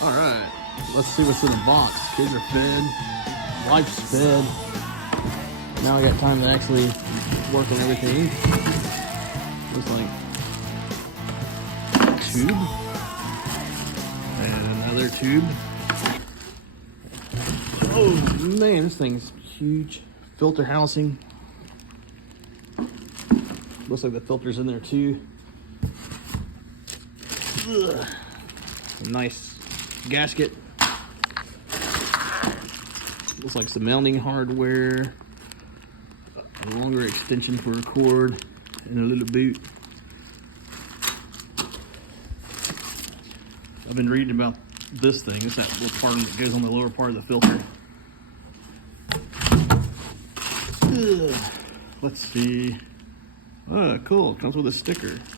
All right, let's see what's in the box. Kids are fed, wife's fed. Now I got time to actually work on everything. Looks like a tube and another tube. Oh man, this thing's huge. Filter housing. Looks like the filter's in there too. Ugh. A nice gasket. Looks like some mounting hardware. A longer extension for a cord and a little boot. I've been reading about this thing. It's that little part that goes on the lower part of the filter. Ugh. Let's see. Oh, cool. It comes with a sticker.